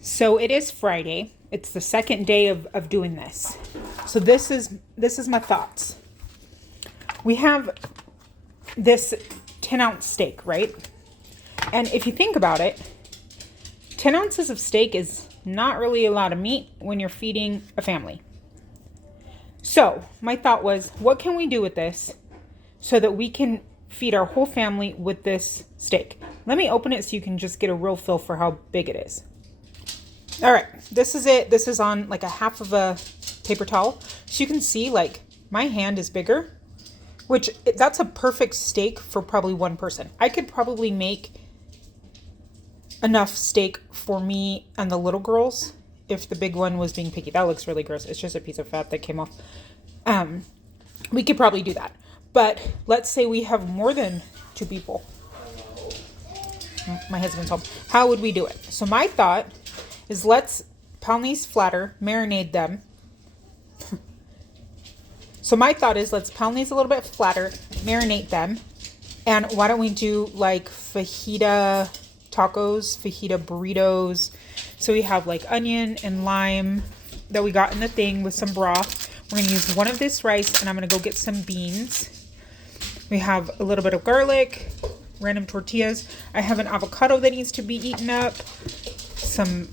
So it is Friday. It's the second day of doing this. So this is my thoughts. We have this 10-ounce steak, right? And if you think about it, 10 ounces of steak is not really a lot of meat when you're feeding a family. So my thought was, what can we do with this so that we can feed our whole family with this steak? Let me open it so you can just get a real feel for how big it is. All right, this is it. This is on like a half of a paper towel. So you can see like my hand is bigger, which that's a perfect steak for probably one person. I could probably make enough steak for me and the little girls if the big one was being picky. That looks really gross. It's just a piece of fat that came off. We could probably do that. But let's say we have more than two people. My husband's home. How would we do it? So my thought is let's pound these flatter, marinate them. So my thought is let's pound these a little bit flatter, marinate them. And why don't we do like fajita tacos, fajita burritos. So we have like onion and lime that we got in the thing with some broth. We're going to use one of this rice and I'm going to go get some beans. We have a little bit of garlic, random tortillas. I have an avocado that needs to be eaten up, some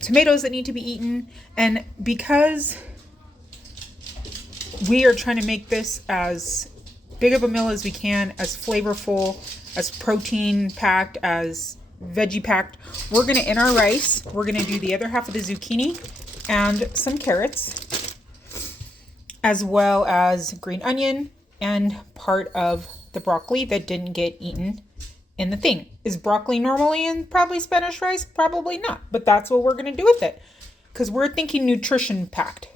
tomatoes that need to be eaten. And because we are trying to make this as big of a meal as we can, as flavorful, as protein packed, as veggie packed, we're going to, in our rice, we're going to do the other half of the zucchini and some carrots, as well as green onion and part of the broccoli that didn't get eaten in the thing. Is broccoli normally in probably Spanish rice? Probably not, but that's what we're going to do with it because we're thinking nutrition packed.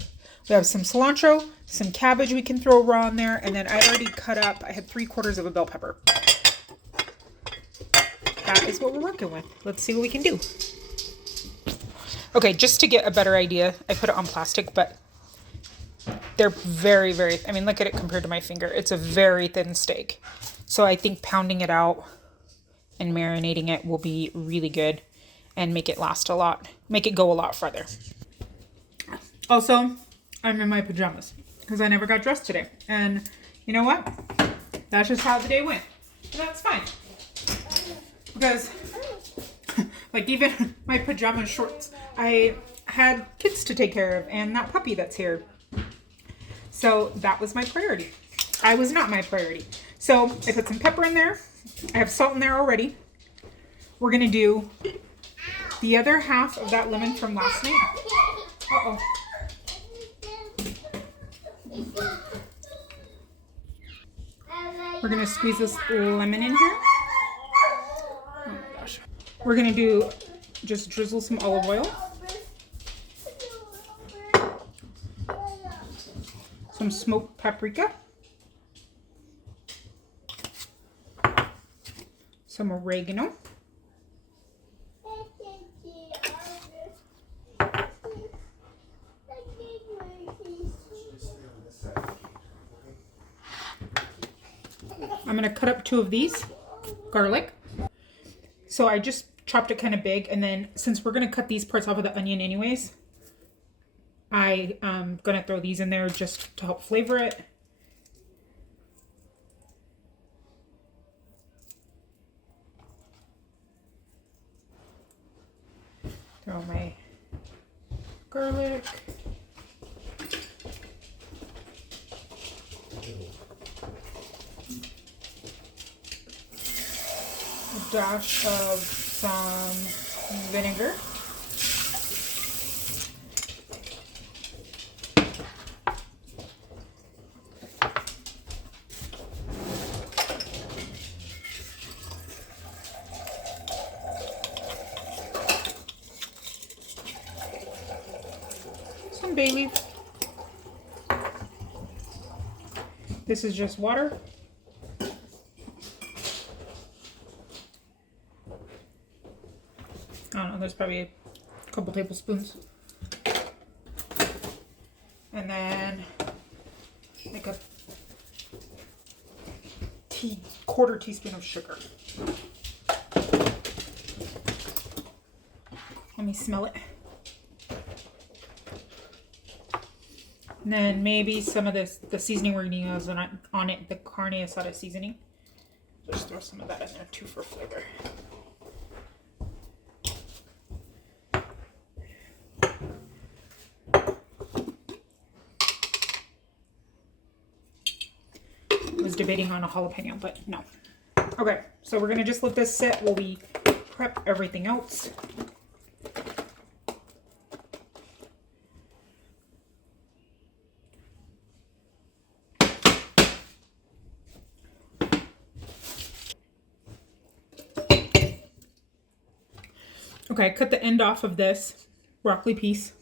We have some cilantro, some cabbage we can throw raw in there, and then I already cut up, I had 3/4 of a bell pepper. That is what we're working with. Let's see what we can do. Okay, just to get a better idea, I put it on plastic, but they're very, very, I mean, look at it compared to my finger. It's a very thin steak. So I think pounding it out and marinating it will be really good and make it last a lot, make it go a lot farther. Also, I'm in my pajamas because I never got dressed today. And you know what? That's just how the day went. And that's fine. Because, like, even my pajama shorts, I had kids to take care of and that puppy that's here. So that was my priority. I was not my priority. So I put some pepper in there. I have salt in there already. We're going to do the other half of that lemon from last night. Uh-oh. We're going to squeeze this lemon in here. Oh my gosh. We're going to do, just drizzle some olive oil. Some smoked paprika. Some oregano. I'm going to cut up 2 of these, garlic. So I just chopped it kind of big, and then since we're going to cut these parts off of the onion anyways, I'm going to throw these in there just to help flavor it. Throw my garlic. A dash of some vinegar. Some bay leaf. This is just water. I don't know, there's probably a couple tablespoons. And then like a quarter teaspoon of sugar. Let me smell it. And then maybe some of this, the seasoning we're going to use on it, the carne asada seasoning. Just throw some of that in there too for flavor. I was debating on a jalapeno, but no. Okay, so we're going to just let this sit while we prep everything else. Okay, cut the end off of this broccoli piece.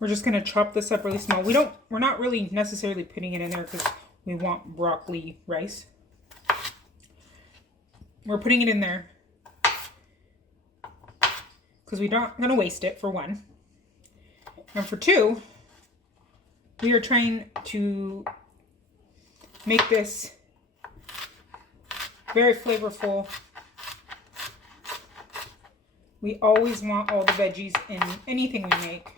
We're just gonna chop this up really small. We're not really necessarily putting it in there because we want broccoli rice. We're putting it in there because we're not gonna waste it, for one. And for two, we are trying to make this very flavorful. We always want all the veggies in anything we make.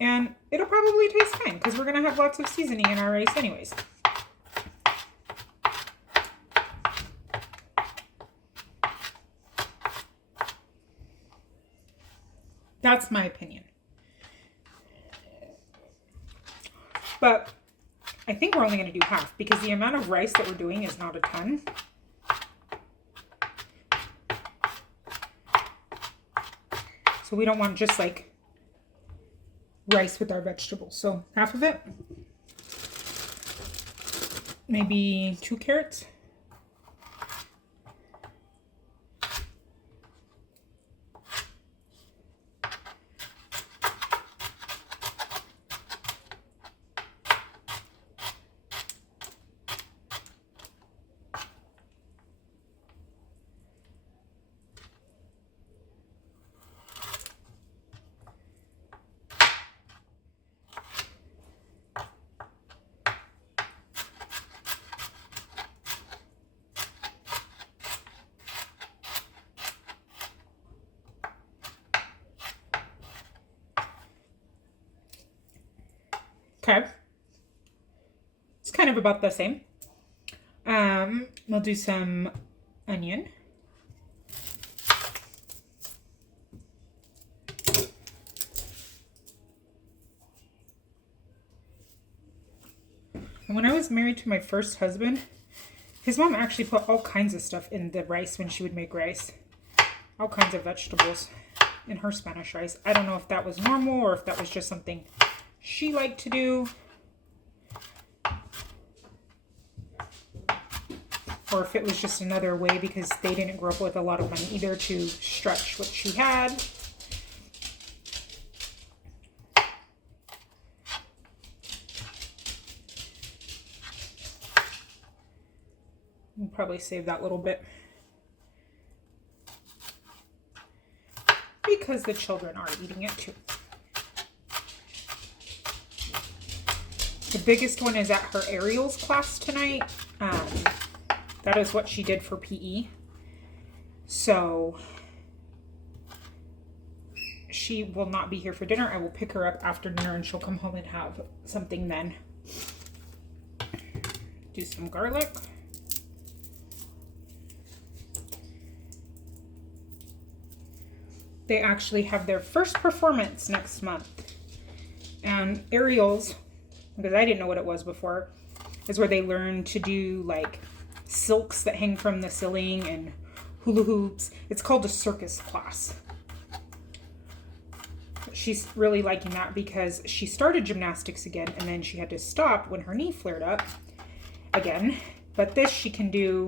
And it'll probably taste fine because we're going to have lots of seasoning in our rice anyways. That's my opinion. But I think we're only going to do half because the amount of rice that we're doing is not a ton. So we don't want just like rice with our vegetables. So half of it, maybe 2 carrots. Okay. It's kind of about the same. We'll do some onion. And when I was married to my first husband, his mom actually put all kinds of stuff in the rice when she would make rice. All kinds of vegetables in her Spanish rice. I don't know if that was normal or if that was just something she liked to do. Or if it was just another way because they didn't grow up with a lot of money either to stretch what she had. We'll probably save that little bit because the children are eating it too. The biggest one is at her aerials class tonight. That is what she did for PE. So she will not be here for dinner. I will pick her up after dinner and she'll come home and have something then. Do some garlic. They actually have their first performance next month. And aerials, because I didn't know what it was before, is where they learn to do like silks that hang from the ceiling and hula hoops. It's called a circus class. She's really liking that because she started gymnastics again and then she had to stop when her knee flared up again. But this she can do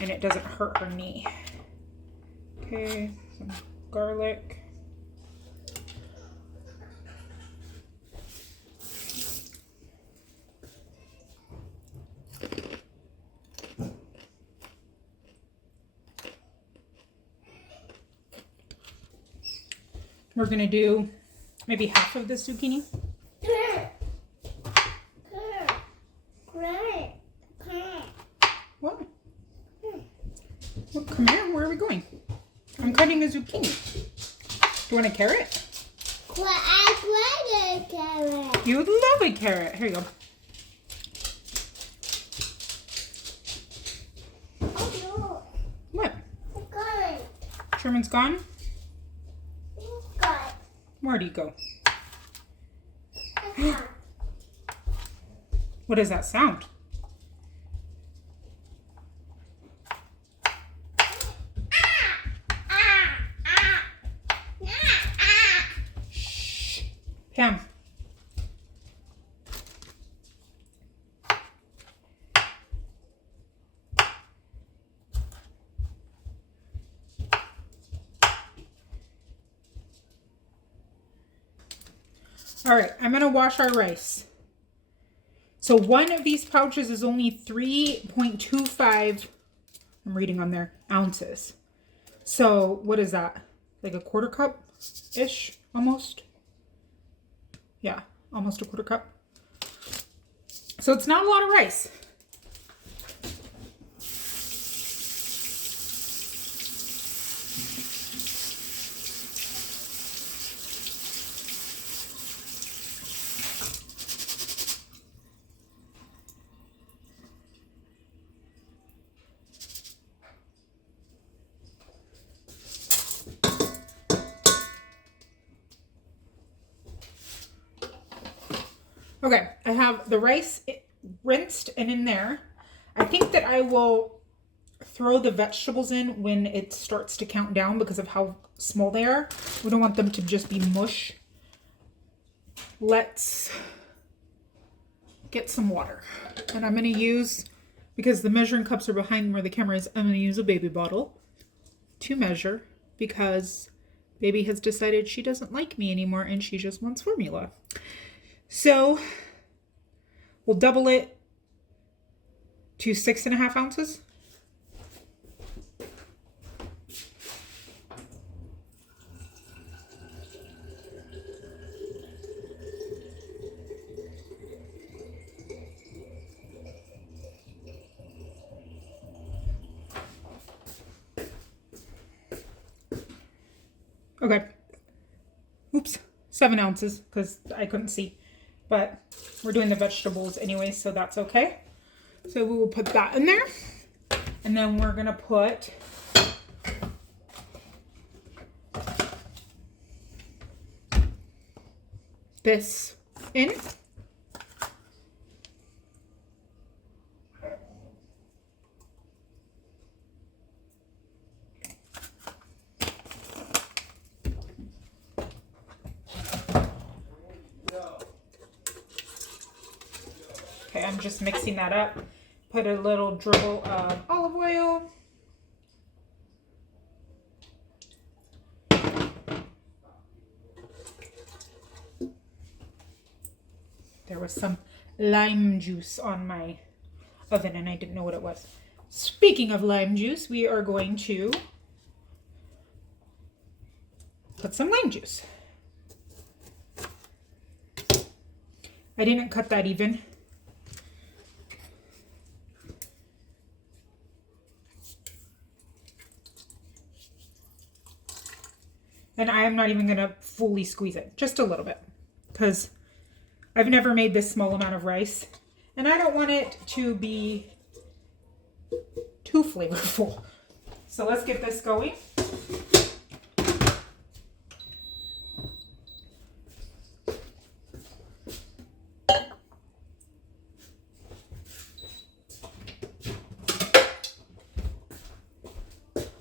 and it doesn't hurt her knee. Okay, some garlic. We're going to do maybe half of the zucchini. Come here, where are we going? I'm cutting a zucchini. Do you want a carrot? Well, I want a carrot. You would love a carrot. Here you go. Oh no. What? It's gone. Sherman's gone? It's gone. Where'd he go? It's gone. What does that sound? Shh. Pam. All right, I'm gonna wash our rice. So one of these pouches is only 3.25, I'm reading on there, ounces. So what is that? Like a quarter cup-ish, almost? Yeah, almost a quarter cup. So it's not a lot of rice. Okay, I have the rice rinsed and in there. I think that I will throw the vegetables in when it starts to count down because of how small they are. We don't want them to just be mush. Let's get some water. And I'm going to use, because the measuring cups are behind where the camera is, I'm going to use a baby bottle to measure because baby has decided she doesn't like me anymore and she just wants formula. So we'll double it to 6.5 ounces. Okay. Oops, 7 ounces because I couldn't see. But we're doing the vegetables anyway, so that's okay. So we will put that in there. And then we're going to put this in. Okay, I'm just mixing that up. Put a little dribble of olive oil. There was some lime juice on my oven and I didn't know what it was. Speaking of lime juice, we are going to put some lime juice. I didn't cut that even. And I am not even going to fully squeeze it, just a little bit, because I've never made this small amount of rice, and I don't want it to be too flavorful. So let's get this going.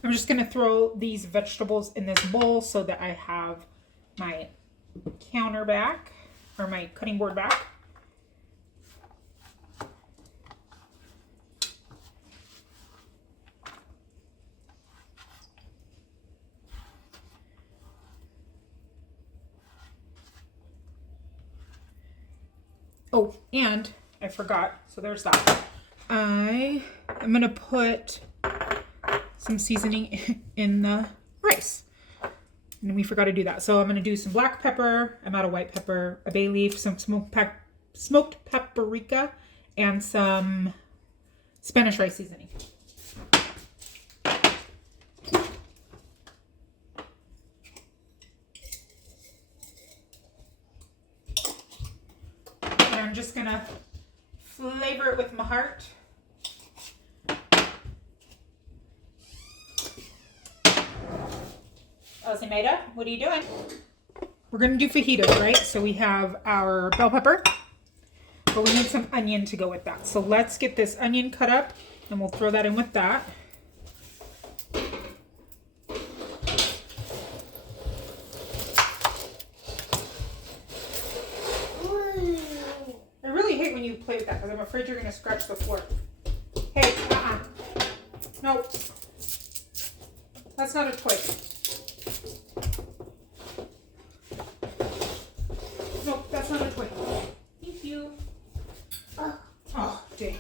I'm just going to throw these vegetables in this bowl so that I have my counter back, or my cutting board back. Oh, and I forgot, so there's that. I am going to put some seasoning in the rice. And we forgot to do that. So I'm going to do some black pepper, I'm out of white pepper, a bay leaf, some smoked paprika, and some Spanish rice seasoning. Osameda, what are you doing? We're going to do fajitas, right? So we have our bell pepper, but we need some onion to go with that. So let's get this onion cut up and we'll throw that in with that. I really hate when you play with that because I'm afraid you're going to scratch the floor. Hey, no. That's not a toy. No, that's not a toy. Thank you. Oh, dang.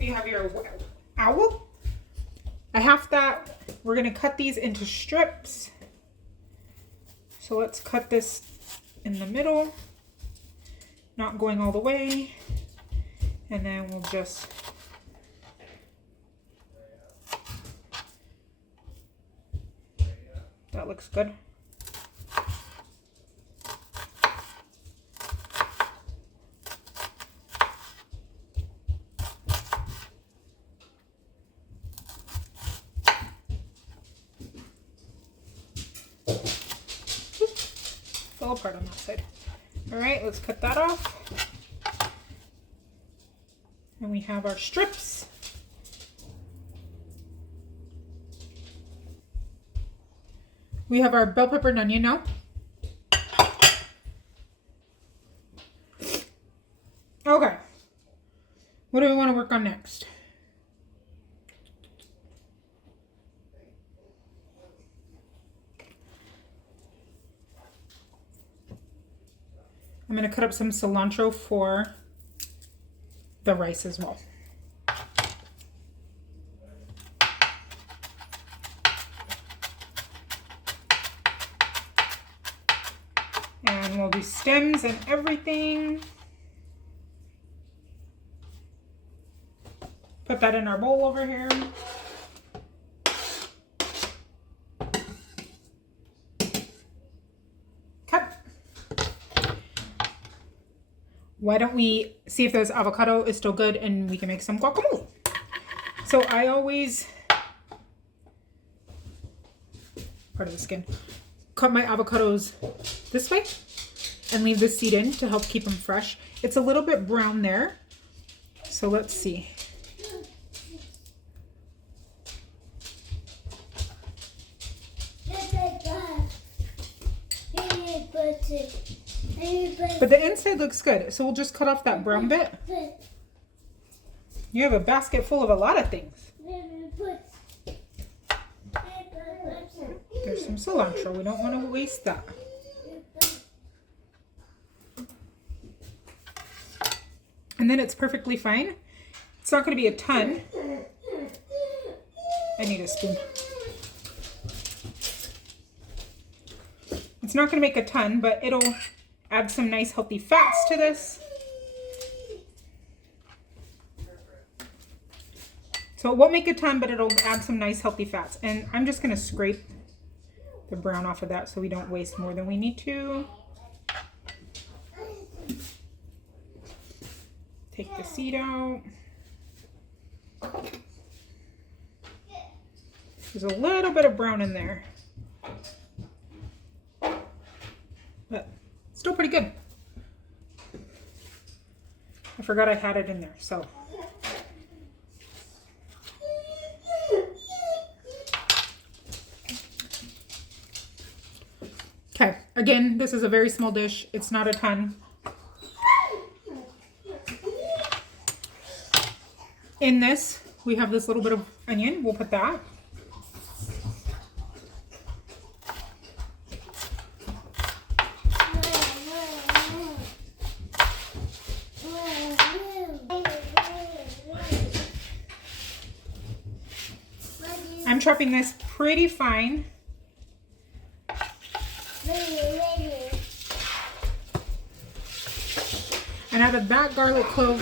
You have your owl? I have that. We're going to cut these into strips. So let's cut this in the middle. Not going all the way. And then we'll just... That looks good. Fell apart on that side. All right, let's cut that off. And we have our strips. We have our bell pepper and onion now. Okay. What do we want to work on next? I'm going to cut up some cilantro for the rice as well. And we'll do stems and everything. Put that in our bowl over here. Cut. Why don't we see if this avocado is still good and we can make some guacamole. So I always, part of the skin, cut my avocados this way and leave the seed in to help keep them fresh. It's a little bit brown there. So let's see. But the inside looks good. So we'll just cut off that brown bit. You have a basket full of a lot of things. There's some cilantro. We don't want to waste that. And then it's perfectly fine. It's not going to be a ton. I need a spoon. It's not going to make a ton, but it'll add some nice healthy fats to this. So it won't make a ton, but it'll add some nice healthy fats. And I'm just going to scrape the brown off of that so we don't waste more than we need to. Take the seed out. There's a little bit of brown in there. But still pretty good. I forgot I had it in there, so. Okay, again, this is a very small dish. It's not a ton. In this, we have this little bit of onion. We'll put that. I'm chopping this pretty fine. And out of that garlic clove,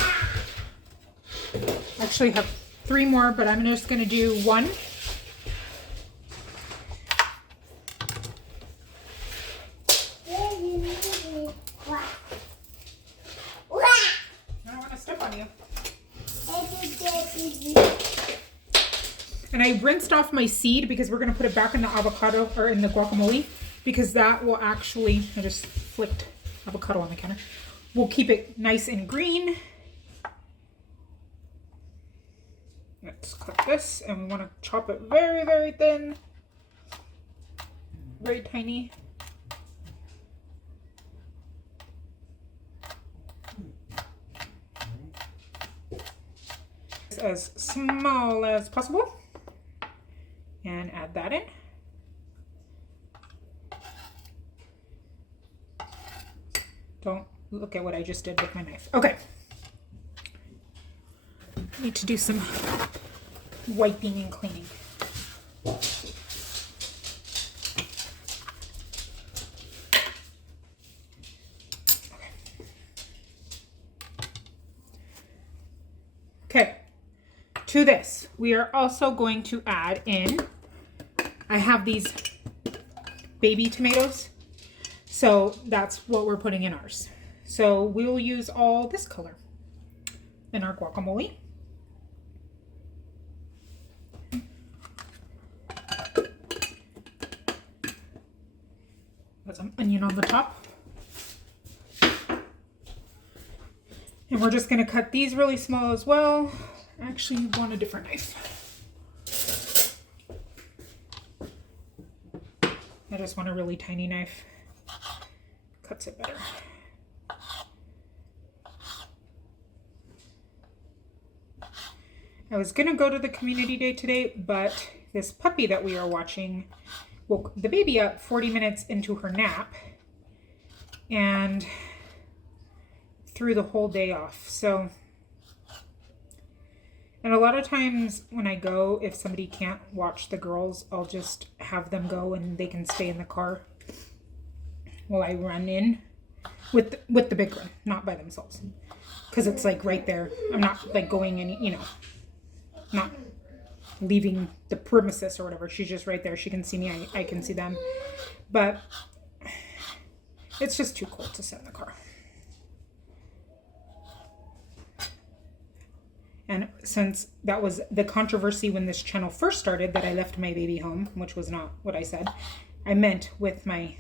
I actually have 3 more, but I'm just going to do 1. I don't want to step on you. And I rinsed off my seed because we're going to put it back in the avocado or in the guacamole, because that will actually, I just flicked avocado on the counter. We'll keep it nice and green. Let's cut this, and we want to chop it very, very thin. Very tiny. As small as possible. And add that in. Don't look at what I just did with my knife. Okay. Need to do some wiping and cleaning. Okay. To this, we are also going to add in, I have these baby tomatoes. So that's what we're putting in ours. So we'll use all this color in our guacamole. Put some onion on the top. And we're just going to cut these really small as well. Actually, you want a different knife. I just want a really tiny knife. Cuts it better. I was gonna go to the community day today, but this puppy that we are watching woke the baby up 40 minutes into her nap and threw the whole day off. So, and a lot of times when I go, if somebody can't watch the girls, I'll just have them go and they can stay in the car while I run in with the big one, not by themselves, because it's like right there. I'm not like going any, you know, not leaving the premises or whatever. She's just right there. She can see me. I can see them, but it's just too cold to sit in the car. And since that was the controversy when this channel first started, that I left my baby home, which was not what I said, I meant with my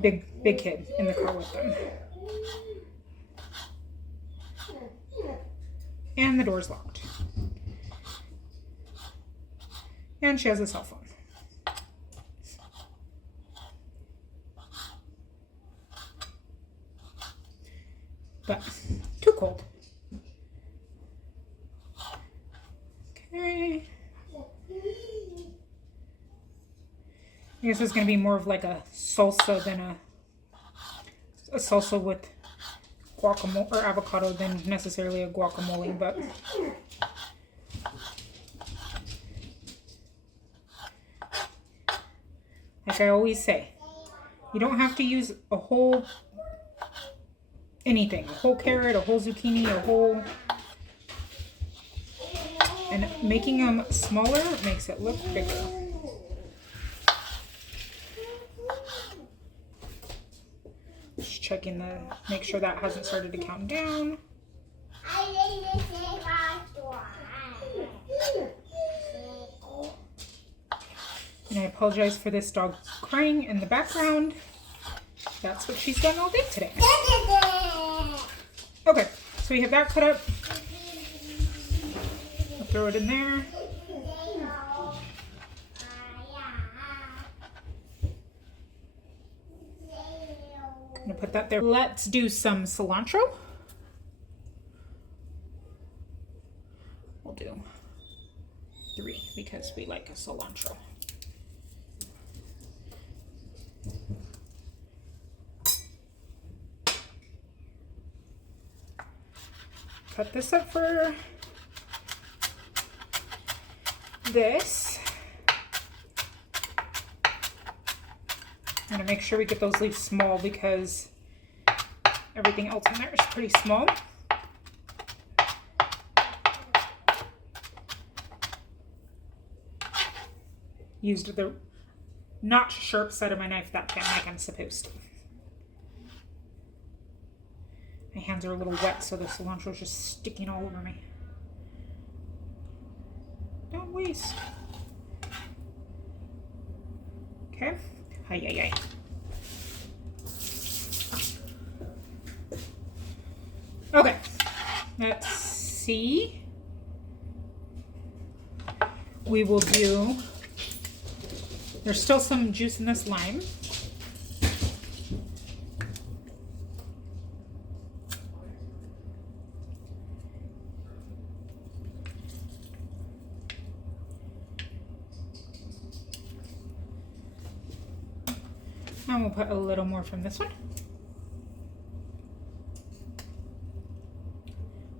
big kid in the car with them. And the door's locked. And she has a cell phone. But too cold. Okay. I guess it's going to be more of like a salsa than a salsa with guacamole or avocado than necessarily a guacamole, but like I always say, you don't have to use a whole anything, a whole carrot, a whole zucchini, a whole, and making them smaller makes it look bigger. Just checking make sure that hasn't started to count down. And I apologize for this dog crying in the background. That's what she's done all day today. Okay, so we have that cut up. I'll throw it in there. I'm gonna put that there. Let's do some cilantro. We'll do 3 because we like a cilantro. Cut this up for this. I'm gonna make sure we get those leaves small because everything else in there is pretty small. Used the not sharp side of my knife that time like I'm supposed to. My hands are a little wet, so the cilantro is just sticking all over me. Don't waste. Okay. Hi, yi. Okay. Let's see. We will do. There's still some juice in this lime. And we'll put a little more from this one.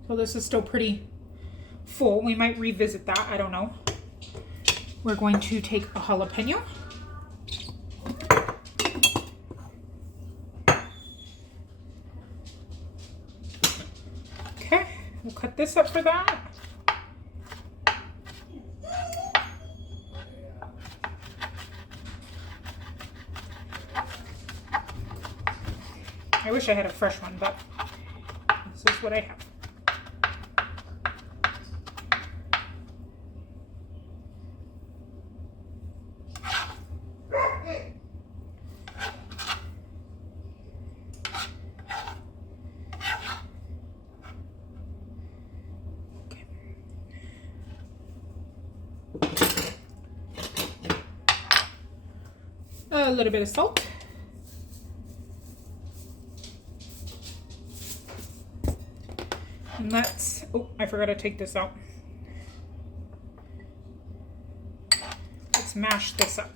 So this is still pretty full. We might revisit that. I don't know. We're going to take a jalapeno. Okay, we'll cut this up for that. I wish I had a fresh one, but this is what I have. A little bit of salt. And let's, oh, I forgot to take this out. Let's mash this up.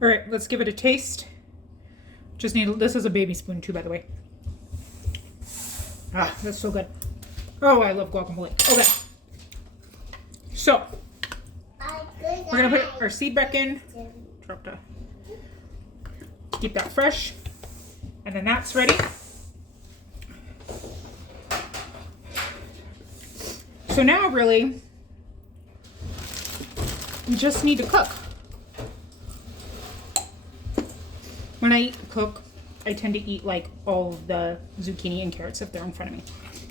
All right, let's give it a taste. Just need, this is a baby spoon too, by the way. Ah, that's so good. Oh, I love guacamole. Okay. So, we're gonna put our seed back in. Drop that. Keep that fresh. And then that's ready. So now really, we just need to cook. When I cook, I tend to eat like all of the zucchini and carrots if they're in front of me.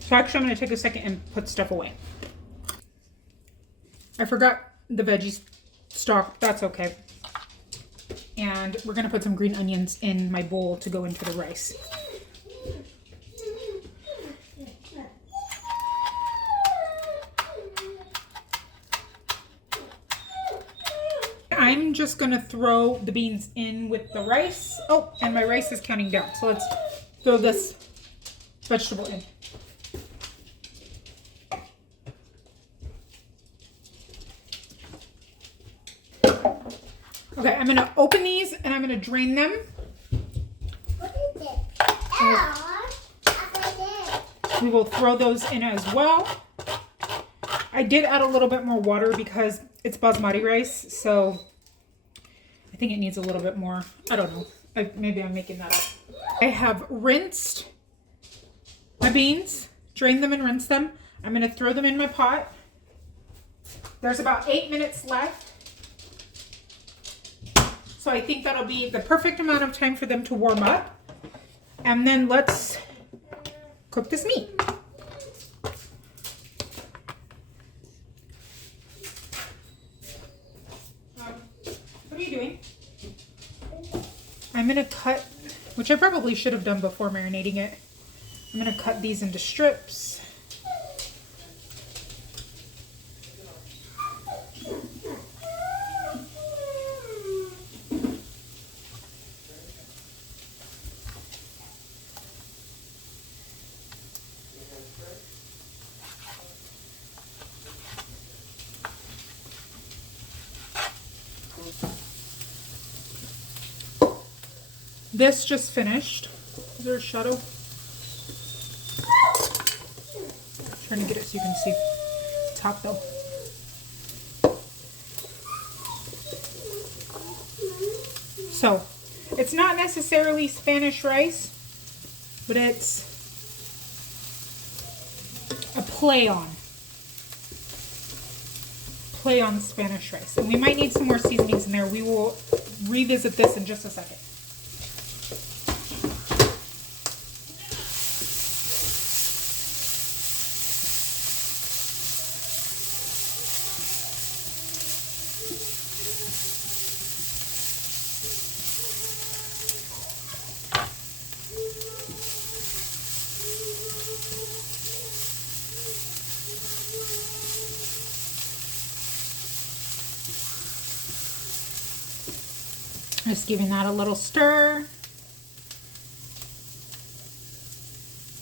So actually I'm gonna take a second and put stuff away. I forgot the veggie stock, that's okay. And we're gonna put some green onions in my bowl to go into the rice. I'm just gonna throw the beans in with the rice. Oh, and my rice is counting down. So let's throw this vegetable in. Okay, I'm gonna open these and I'm gonna drain them. What is it? Oh, we will throw those in as well. I did add a little bit more water because it's basmati rice, so I think it needs a little bit more. I don't know. Maybe I'm making that up. I have rinsed my beans, drained them and rinsed them. I'm gonna throw them in my pot. There's about 8 minutes left. So I think that'll be the perfect amount of time for them to warm up. And then let's cook this meat. What are you doing? I'm gonna cut, which I probably should have done before marinating it. I'm gonna cut these into strips. This just finished. Is there a shadow? I'm trying to get it so you can see. It's hot though. So, it's not necessarily Spanish rice, but it's a play on Spanish rice. And we might need some more seasonings in there. We will revisit this in just a second. Just giving that a little stir.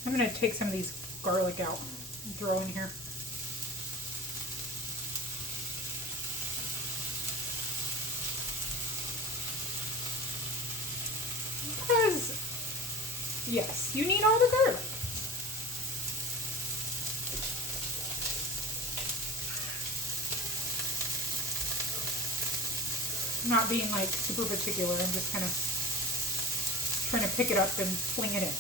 I'm going to take some of these garlic out and throw in here. Because, yes, you need all the garlic. I'm not being like super particular. I'm just kind of trying to pick it up and fling it in.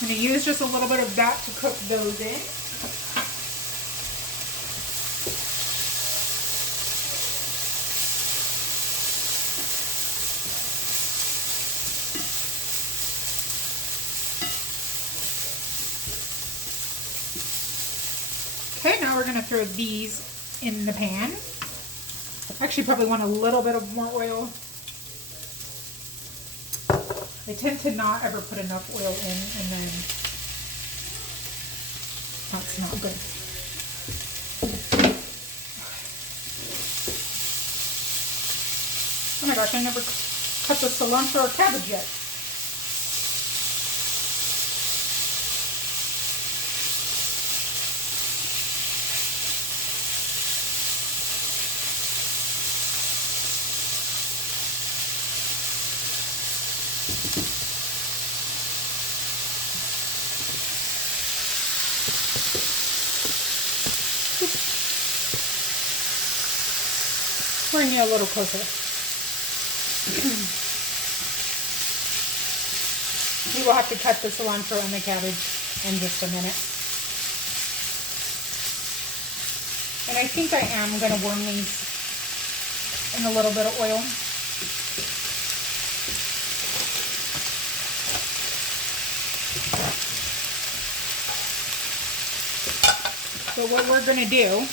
I'm going to use just a little bit of that to cook those in. Okay, now we're going to throw these in the pan. Actually, probably want a little bit of more oil. I tend to not ever put enough oil in, and then that's not good. Oh my gosh, I never cut the cilantro or cabbage yet. Bring you a little closer. We will have to cut the cilantro and the cabbage in just a minute. And I think I am going to warm these in a little bit of oil. So what we're going to do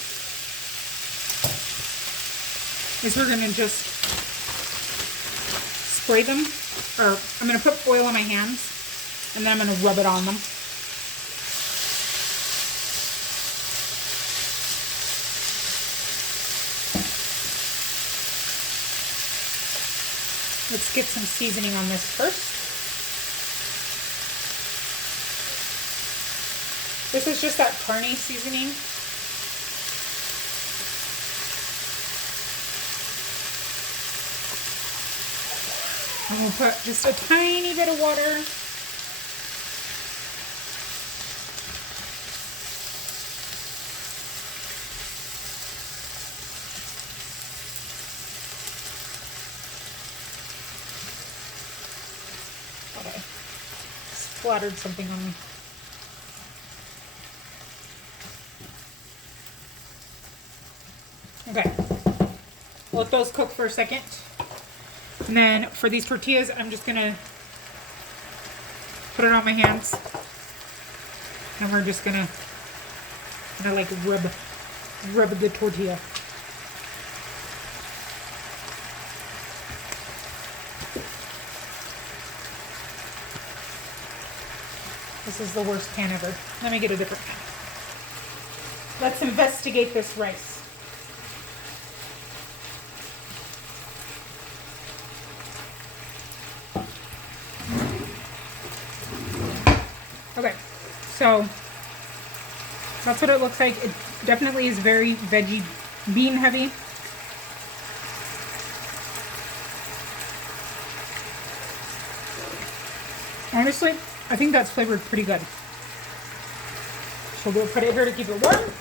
is we're going to just spray them, or I'm going to put oil on my hands, and then I'm going to rub it on them. Let's get some seasoning on this first. This is just that carne seasoning. And we'll put just a tiny bit of water. Okay. Splattered something on me. Okay. Let those cook for a second. And then for these tortillas, I'm just gonna put it on my hands, and we're just gonna like rub the tortilla. This is the worst pan ever. Let me get a different pan. Let's investigate this rice. Okay, so that's what it looks like. It definitely is very veggie bean heavy. Honestly, I think that's flavored pretty good. So we'll put it here to keep it warm.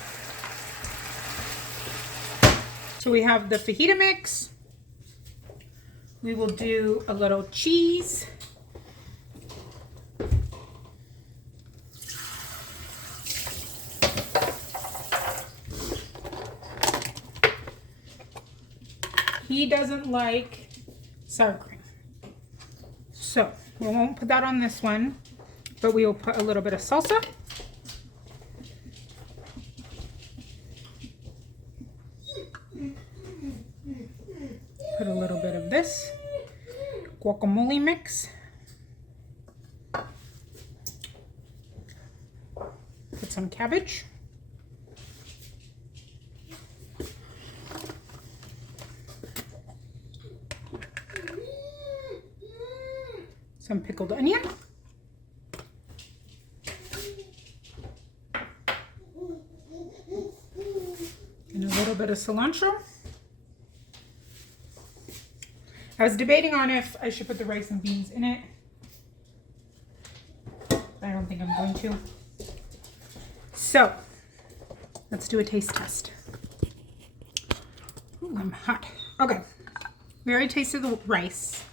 So we have the fajita mix. We will do a little cheese. He doesn't like sour cream. So we won't put that on this one, but we will put a little bit of salsa. Put a little bit of this guacamole mix. Put some cabbage. Some pickled onion. And a little bit of cilantro. I was debating on if I should put the rice and beans in it. I don't think I'm going to. So, let's do a taste test. Ooh, I'm hot. Okay, we already tasted the rice.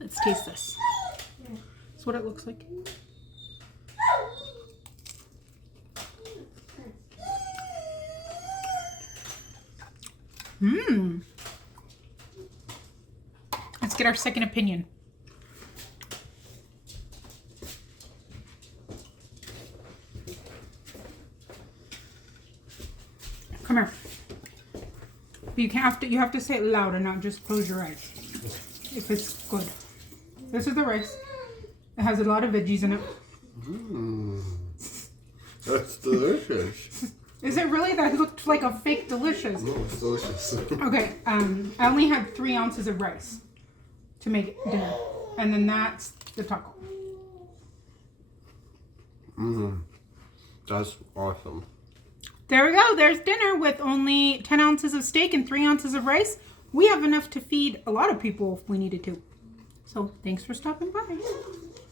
Let's taste this. That's what it looks like. Mmm. Let's get our second opinion. Come here. You have to say it loud and not just close your eyes. If it's good. This is the rice. It has a lot of veggies in it. That's delicious. Is it really? That looked like a fake delicious. No, it's delicious. Okay, I only had 3 ounces of rice to make dinner. And then that's the taco. That's awesome. There we go. There's dinner with only 10 ounces of steak and 3 ounces of rice. We have enough to feed a lot of people if we needed to. So thanks for stopping by.